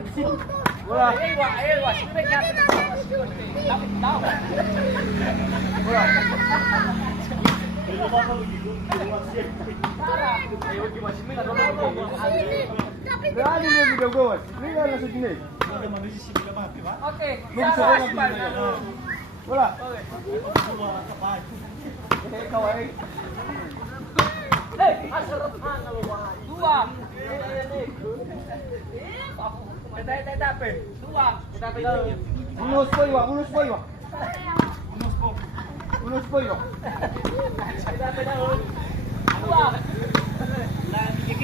Bola. Berani mo video gawin. Ini kan langsung sini. Oke. Bola. Kawai. Dua. Unos po iwa. Dua.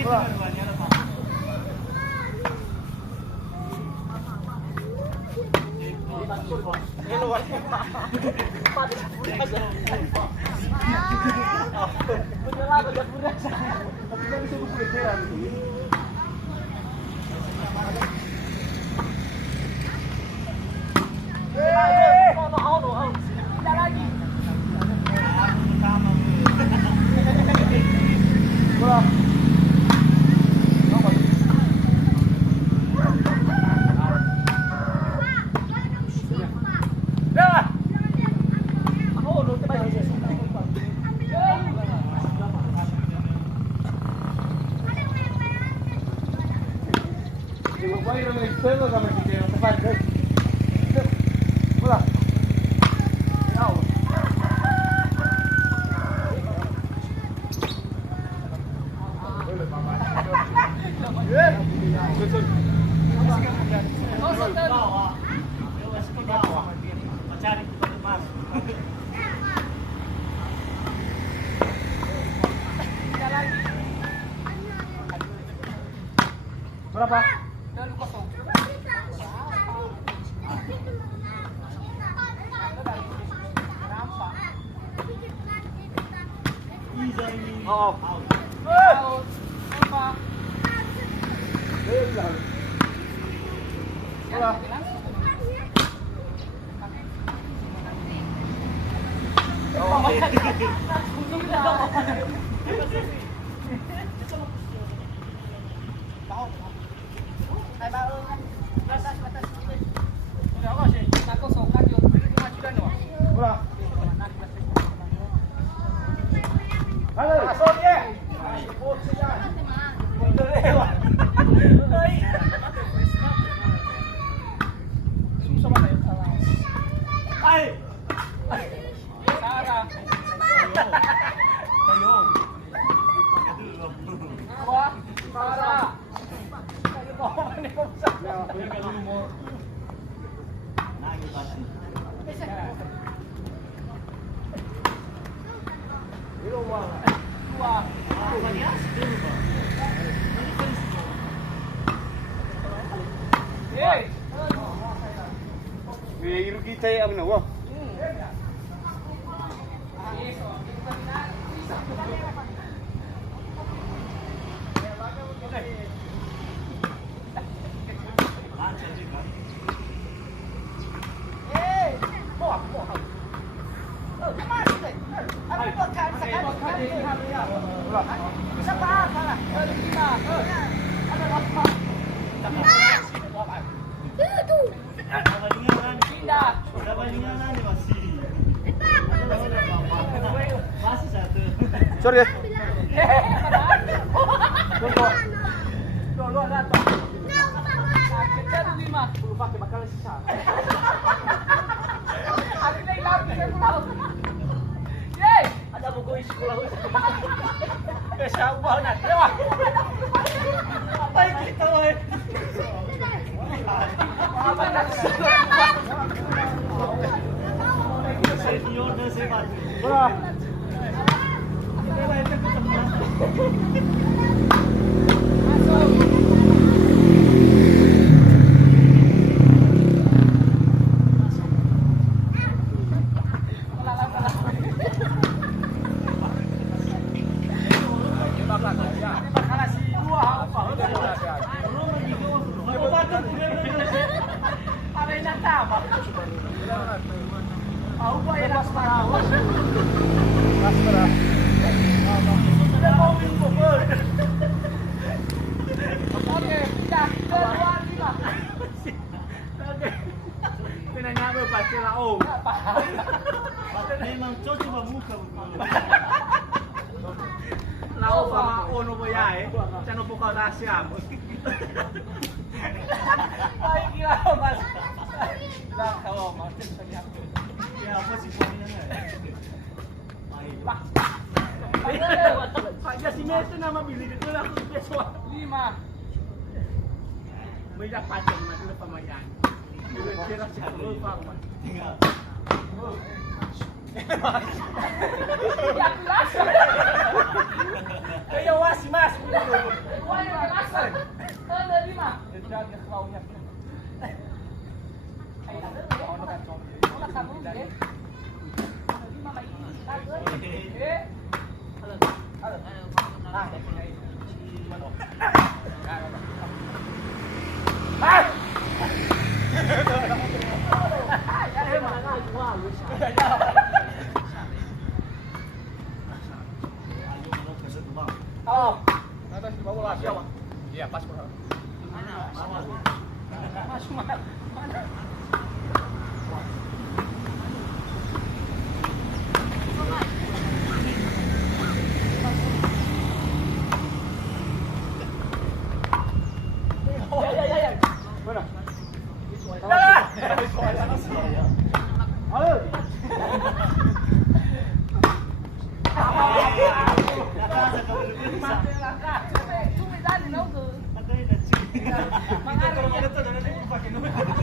Bola. Vai non è quello da me che non fai che. Bola. Ciao. Berapa? Oh. Bola. Bola. Halo. Masuk ya. Susah mana ya? Hai. Sarah. Ayo. Wah, Sarah. Ayo bawa ni pomsa. Ya, boleh kalau mau. Nah, ini pasti. Dua. Iru kita ya abna wah. Sorry ya. Pakai bakal sisa. Ada buku sekolah. Siapa nak? Lewat. Baik kita woi. Apa nak? Senior dah sebat. Bola. Oke, dah, 2, 5. paong. Memang cocok muka betul. Lao sama ono mo ya Cano po ka rasya mo. Ay, gila mas. Lah, kawo mas. Ya apa sih poinnya? Pag si Meto na mabili dito lang ako peso. 5. May dapat yan man na pamayan. Kira siya ko pa man. Tinggal. Kaya wasi mas. Wah, yang kelasan. Ada 5. Jadi kaunya. Ay, ada. Wala ka mo, eh. 5 may tago. Eh. Oh, atas di bawah lah siapa? Iya, pas bro. Mas mana?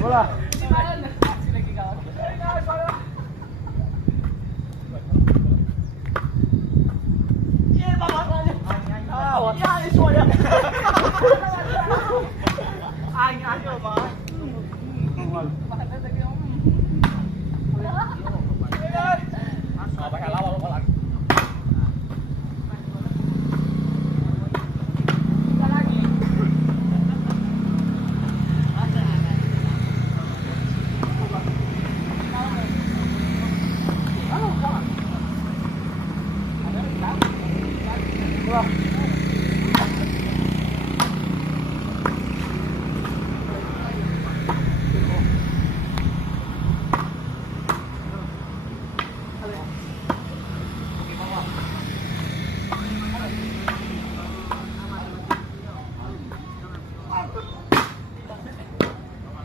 Bola.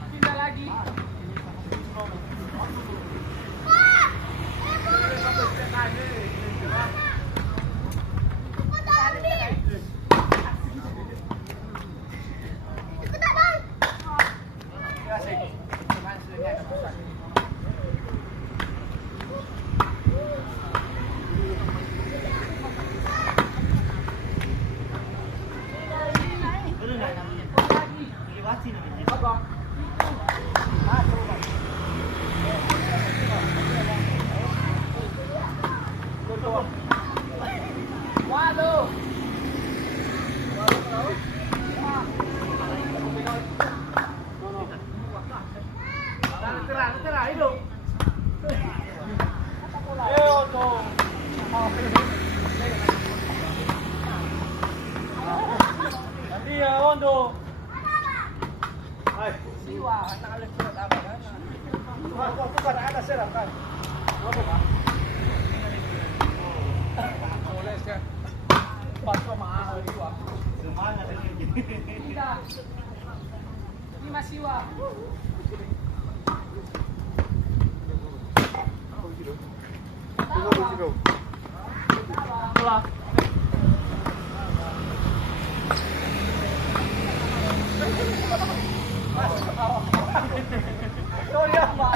Pindah lagi. Waduh. Terang, hidup. Ayo dong. Nanti ya, Ondo. Ay, Siwa. nakalit surat apa kan? Waktu kan ada serang kan? Apa pak? Boleh sih. Pas mahal juga. Semangat ini. Pindah. 5 siwa. Bola. Sorry apa?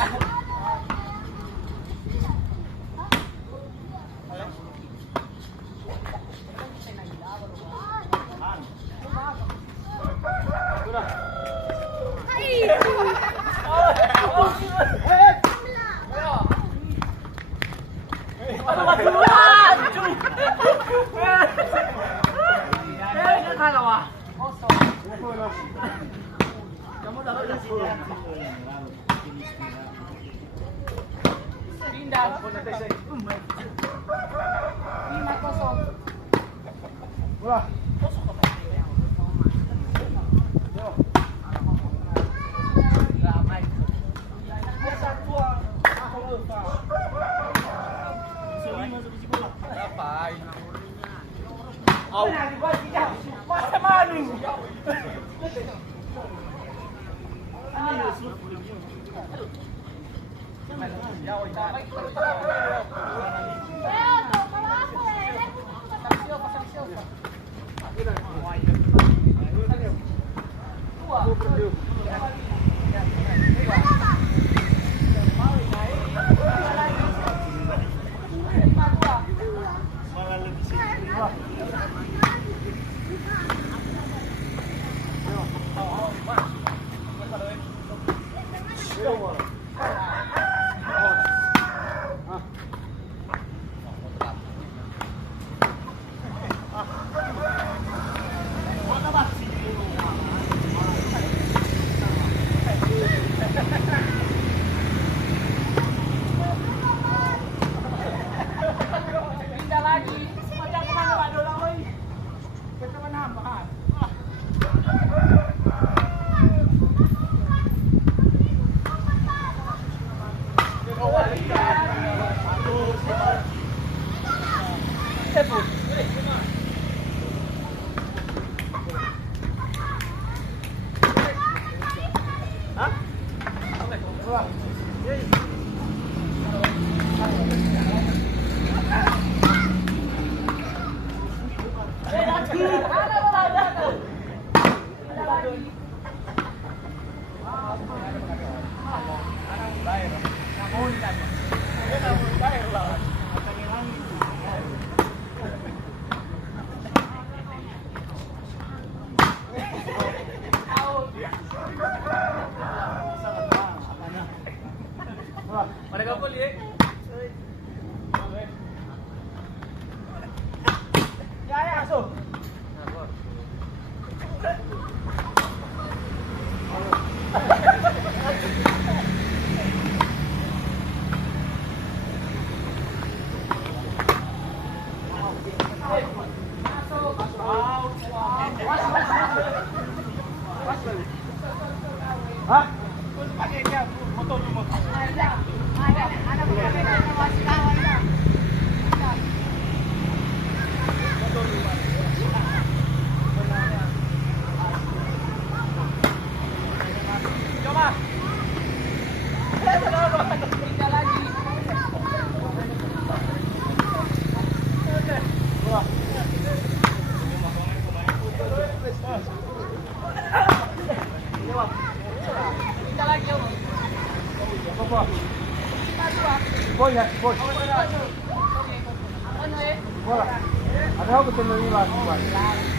Kamu dapat Pindah. 5-0. bola. Ramai. Biasa tua. Jauh dah. Malah lebih sih. Pindah lagi. Macam kemana Pak Dolang lagi? Kita menambah. Mana kau boleh? Ya ya masuk. Hah? Pakai dia motor dulu. Coba. Pindah lagi. Pindah lagi. Apa? Boy ya, boy. Bola. Ada apa betul ni lah, boy.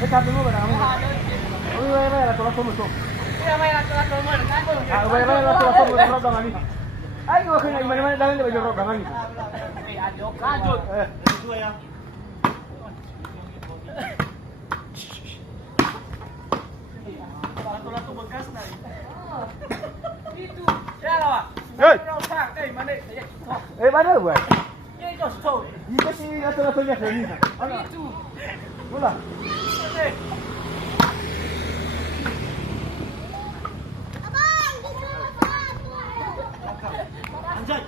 Kita dulu pada kami. Oh, iya, tulah semua tu. Iya, main aturan teman. Ah, iya, tulah semua tu roda ngani. Ayo, kau kena mana dalam dia baju roda ngani. Lanjut. Dua ya. Lato-lato bekas nari. Itu. Ya lah. Hey. Mana? Mana boy? Ya itu stop. Ini si lato-latonya ni. Itu. Bola. Anjay.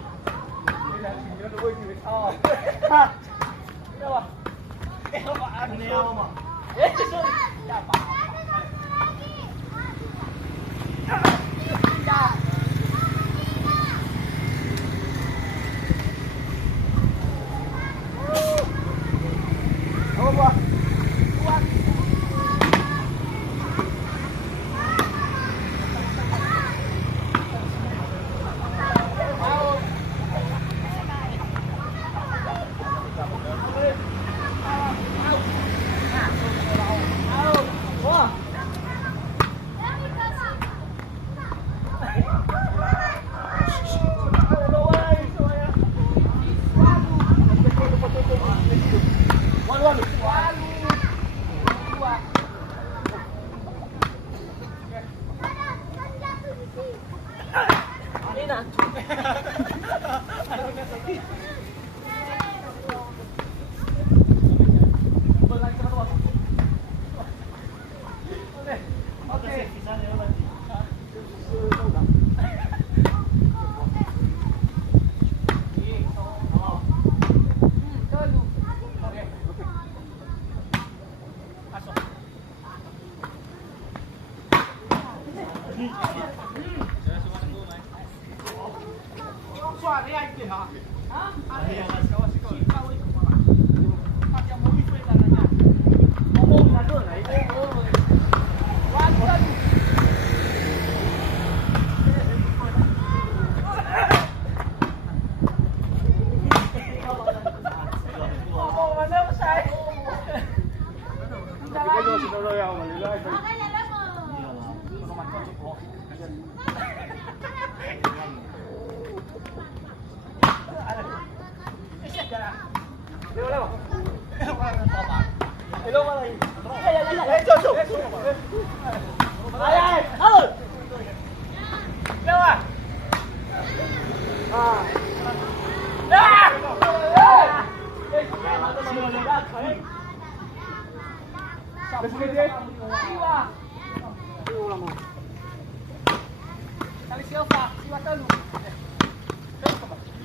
Oh. Ha. Coba. Ini apa mah? Sorry. Ya, Pak. Ya. Apa buah? Suara dia itu ha. Hah? Ada yang kawas kau. Macam mau itu dananya. Ngomong ada lah itu. Wajan. Ngomong mana besar? Kita juga sudah yang malilai.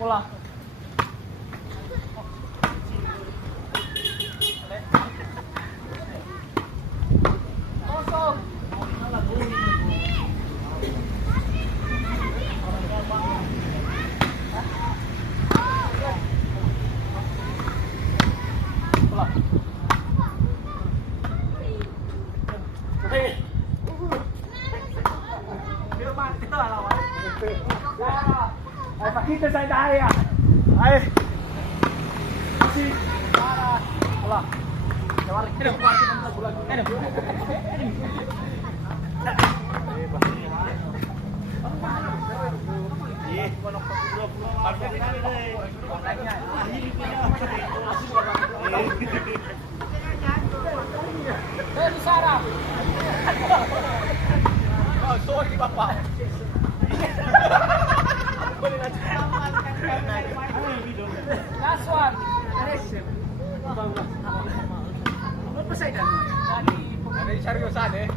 Bola. Kosong. Bola. Dia mati lah lawan. Ay, pakita sa daya. Ay. Si. Bola. Jawar. Ini pasti menang bola. Ini. Sarap. Oh, sorry bapak. Last one. Apa sa idan? Dari seryosan eh.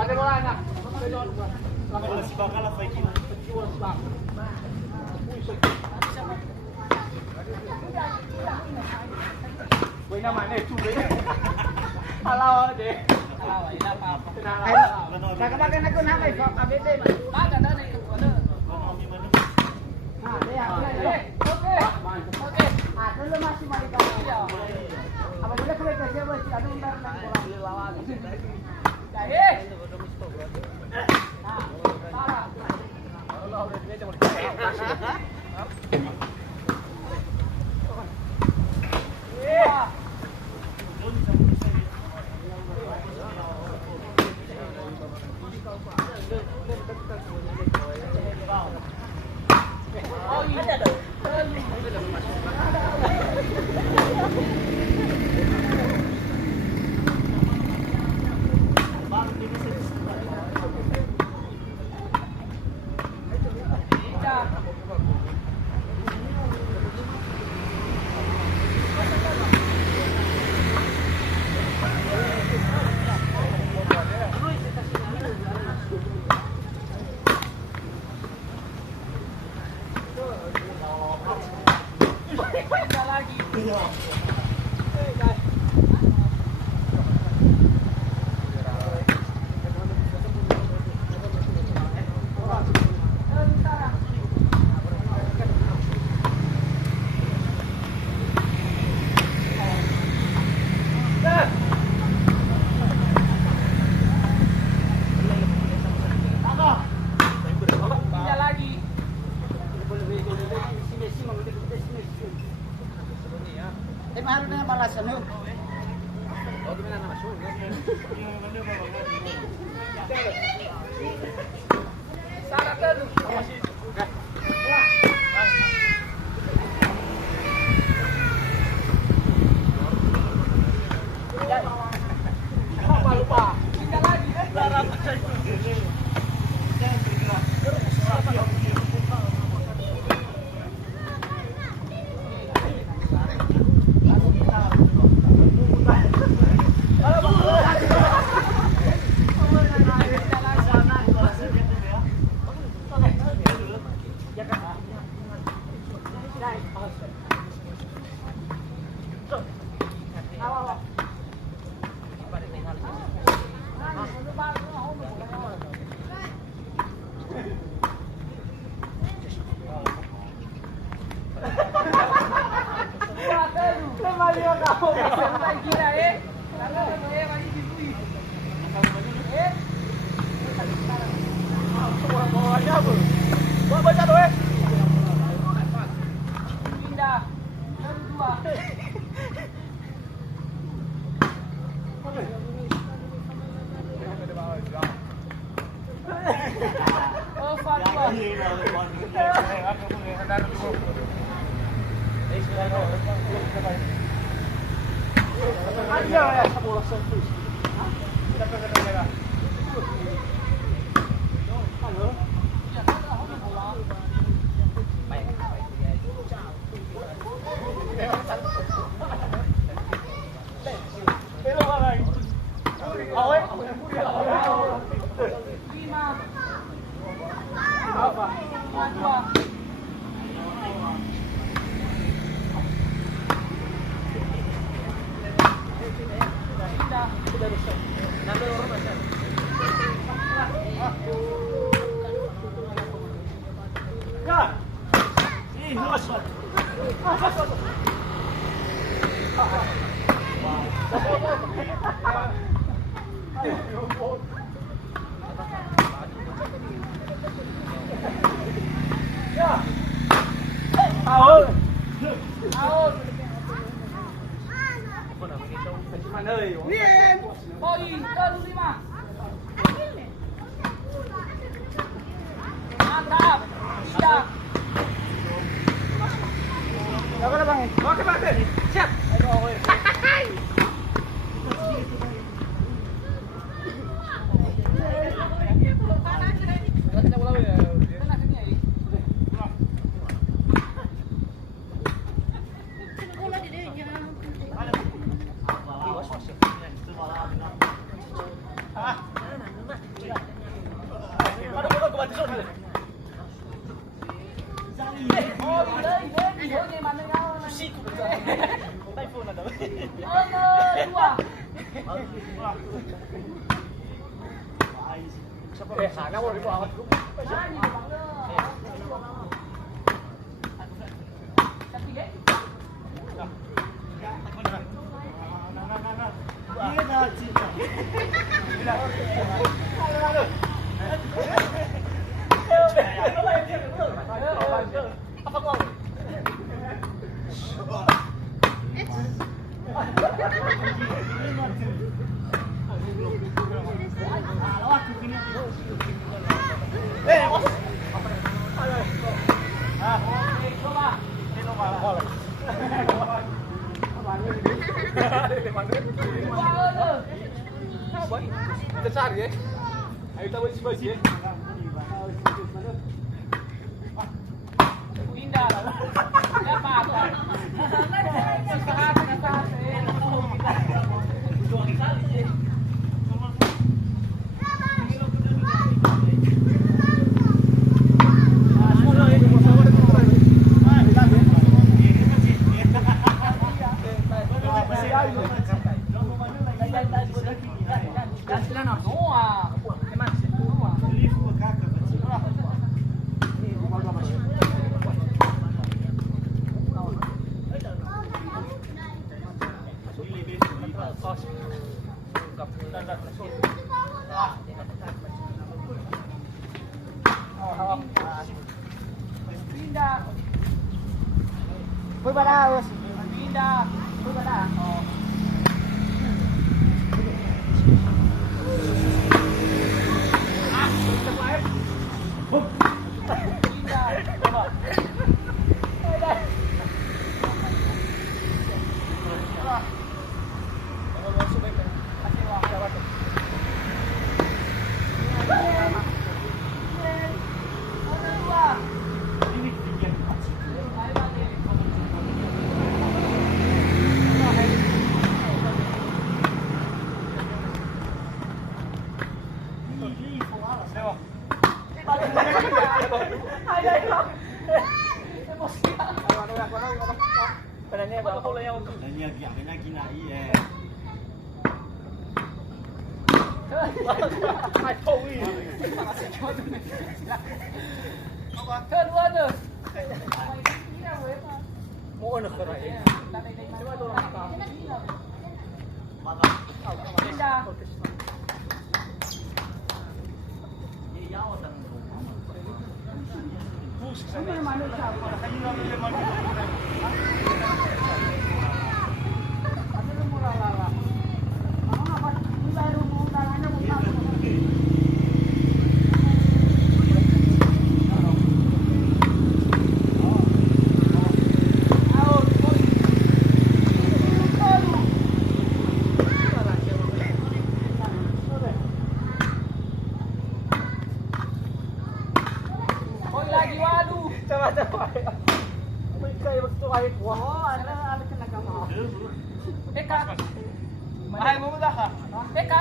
Pakai bola anak. Bola si bakal apa ini? Boy naman eh, chubay. Halaw deh. Alawa, ina pa. Kakabagan ako na kay Kabete. Baga na ni ano. Oke. Oke. Dulu masih malika. Apabila kita kerja masih ada undang orang lawan. Dai. Nah, Sarah. Allah udah dia cuma. Iya. Oh iya.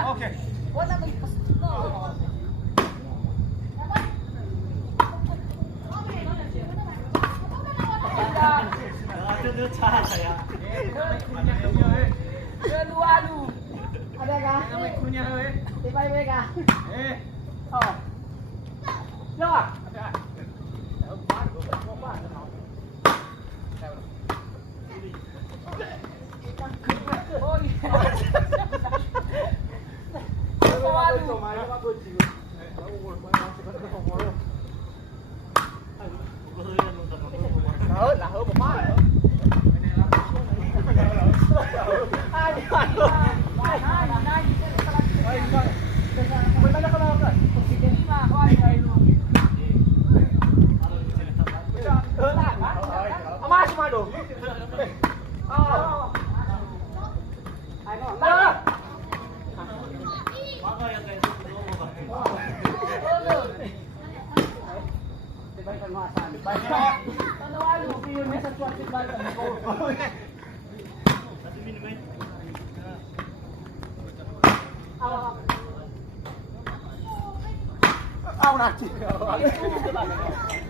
Oke. Wala may pasti ko. Ada cara ya. Aduh. Ada kah? Namanya kunyah weh. Tiba-tiba kah? Oh. Jawab. Oh iya.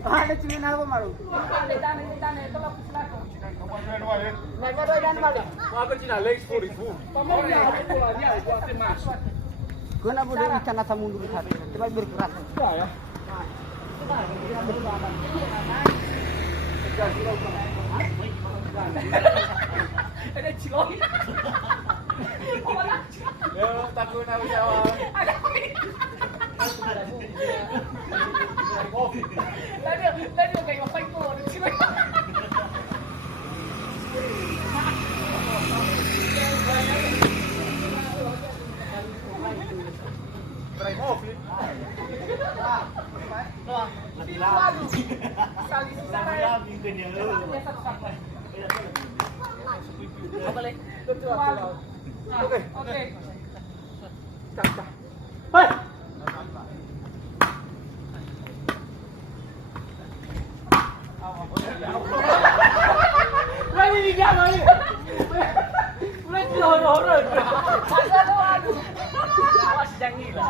Ada cuma apa malu? Kau nak boleh ikan asam mundur hari, coba bergerak. Ya. Ada cilok. Takut nak jawab. Tadi kayak apa itu? Ada cilok. Oke. Hei. Lagi dia lagi. Mulai horor. Awas jangan gila.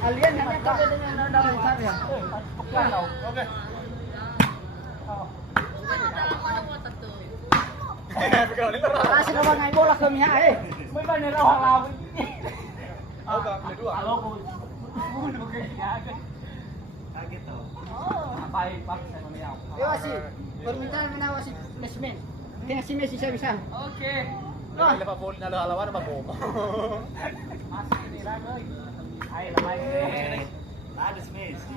Alien yang kau dengan dalam saya. Oke. Kasih kau ngai bola ke Mia May banyak orang lawin. Oke, kedua. Kalau kau bunuh kayak Kaget tau. baik pak saya melihat. Wasi, permintaan menawasi Messi. Kena si Messi saya bisa. Oke. Lepas bola nak lawan apa bom? Masih ini lagi. Ayo main. Ada Messi.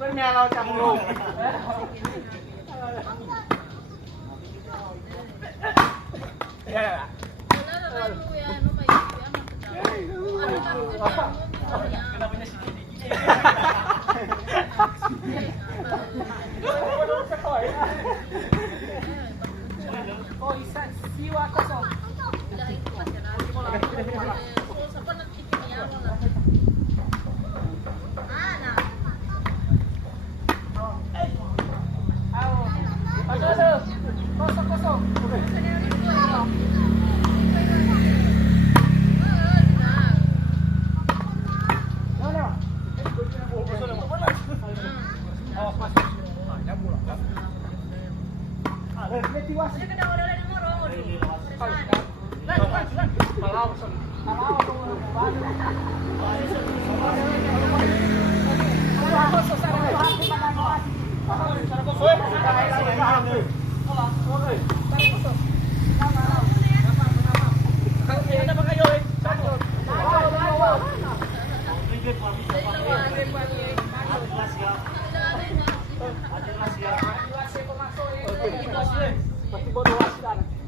Bermialau camulu. Ya. Kenapa nya sini dikit? Oh isa siwa kosong. Kosong.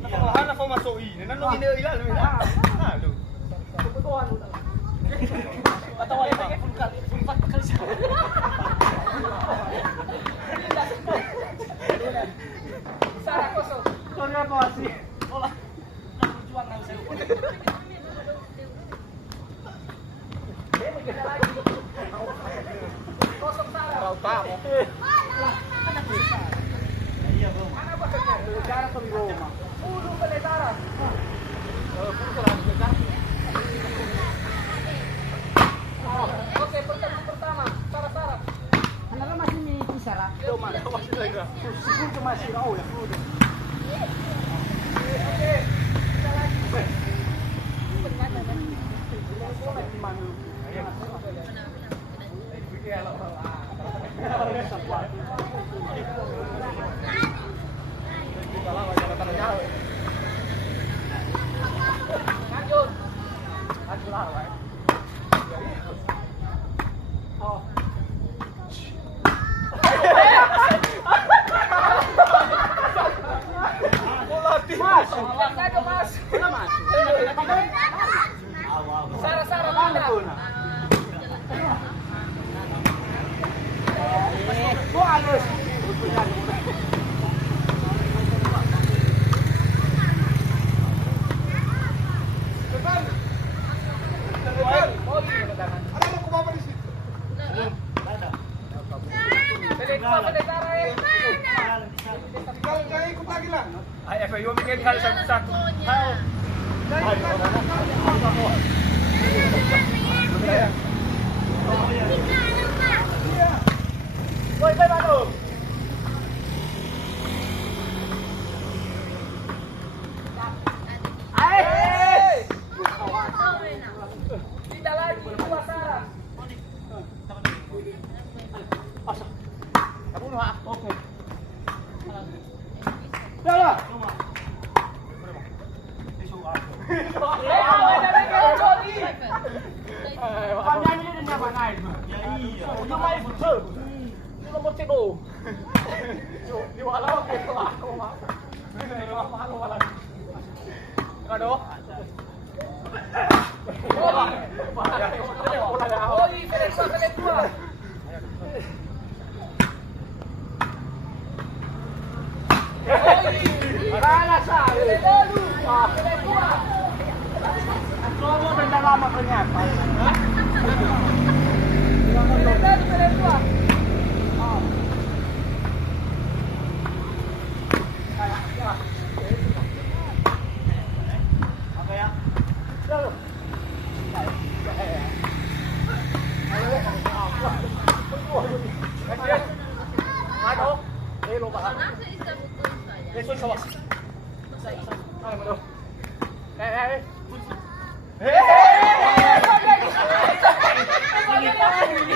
Iya. masuk ini. Nanti ini hilang lu. Ah, lu. Kebutuhan. Patawa ya, full kali. Sarah kosong. Sorry apa sih? Olah. Berjuang nggak usah. Kita lagi. Kosong Sarah. Tahu tahu. Iya, Bro. Mana pasangnya? Cara ke Roma. Udah pada Sarah. Oke, pertama. Sarah. Kenapa masih nih Sarah? Masih lagi. Sipur masih kau ya. Oke. Kita lagi. Lanjut. Mas. Sarah mana? Gua halus. Ada lu kumaha di situ? Kalau nggak ikut lagi lah. Ayo, FAU bikin hal satu-satu. Woi, Bandung. Tidak lagi dua Sarah. Oke. Dah. Panjang ini dia apa naik? Ya iya. Udah main betul. Ini nomor ceko. Di walau ke aku mah. Ini mahal walau. Kado. Oh, ini pelet dua. Mana sah? Pelet dua. Kamu benda lama ternyata. Pelet dua. Apa ya? Kado. Lupa. Besok coba.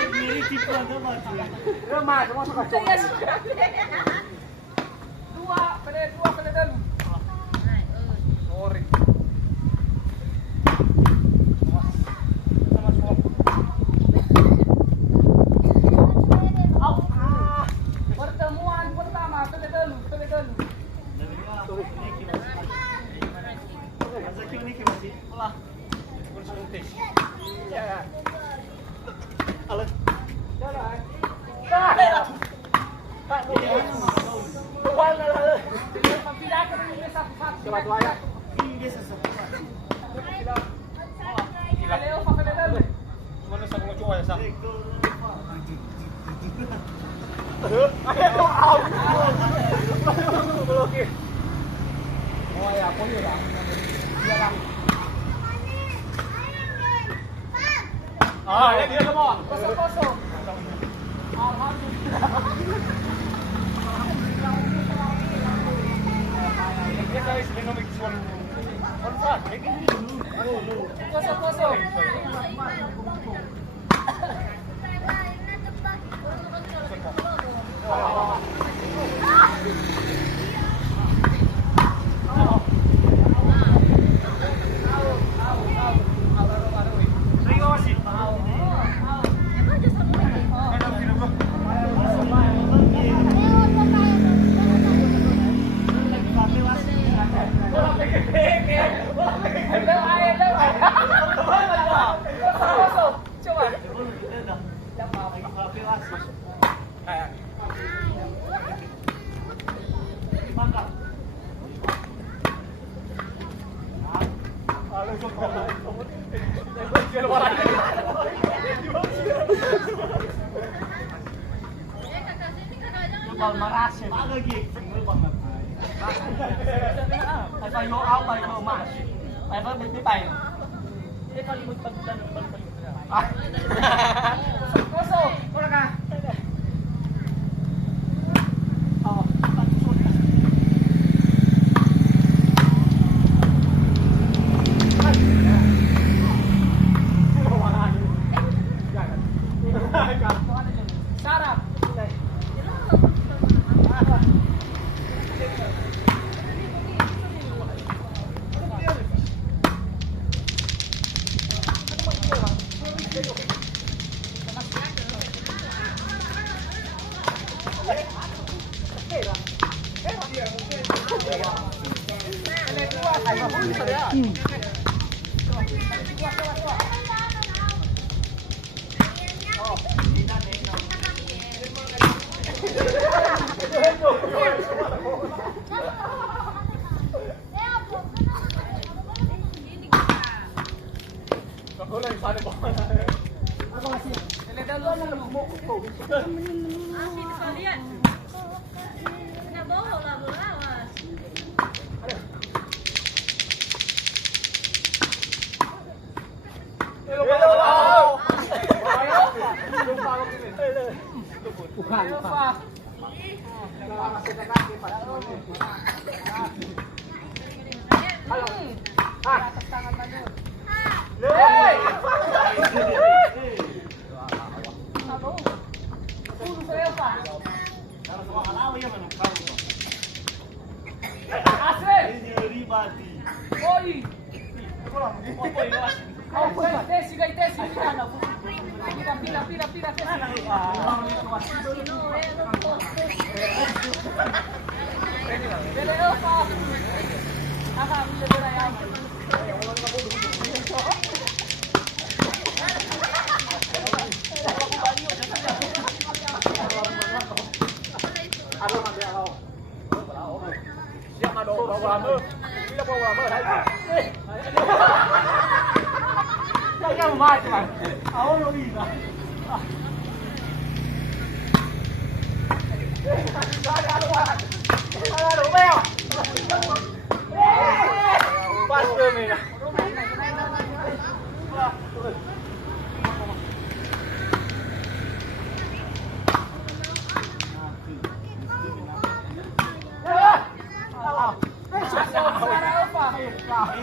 Ini tipe apa? Remah, semua suka coba. Dua, pelet dalam. Sorry. Pertemuan pertama, pelet dalam. Olah. Ya. Alat. Jalan. Coba tuh ayah. Mana sa mga cuwa sa? Ayo dong, Oke. Oh ya, aku ya lang. Ah, ya dia semua. Kosong. Alhamdulillah. Kita is economic one. On track. Kosong. Hey! Bal maras ya. Ada gig, single banget. Ay pa yo out pa yo mas. Ay pa may tay. Eh kalimut pagdan ng balik. Koso, wala ka. Oh, sarap. Asin kalian. Nggak bohong lah, belawas.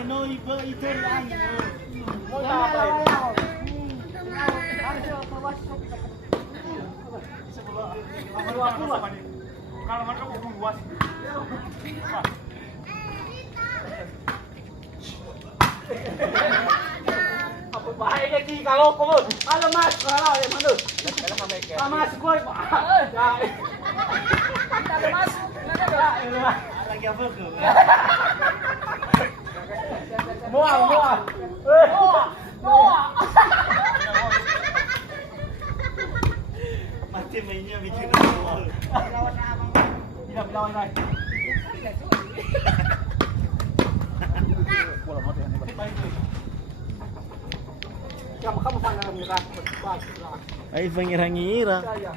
No, iba itu lang. Kalau mereka mau luas. Apa bahaya lagi kalau kamu? Halo Mas, halo ya mana? Mas, gue. Kita masuk. Lagi apa tuh? Muah. Mati mainnya bikin awal. Bilang ini. Kamu pandang mereka. Ay, pangira-ngira. Saya.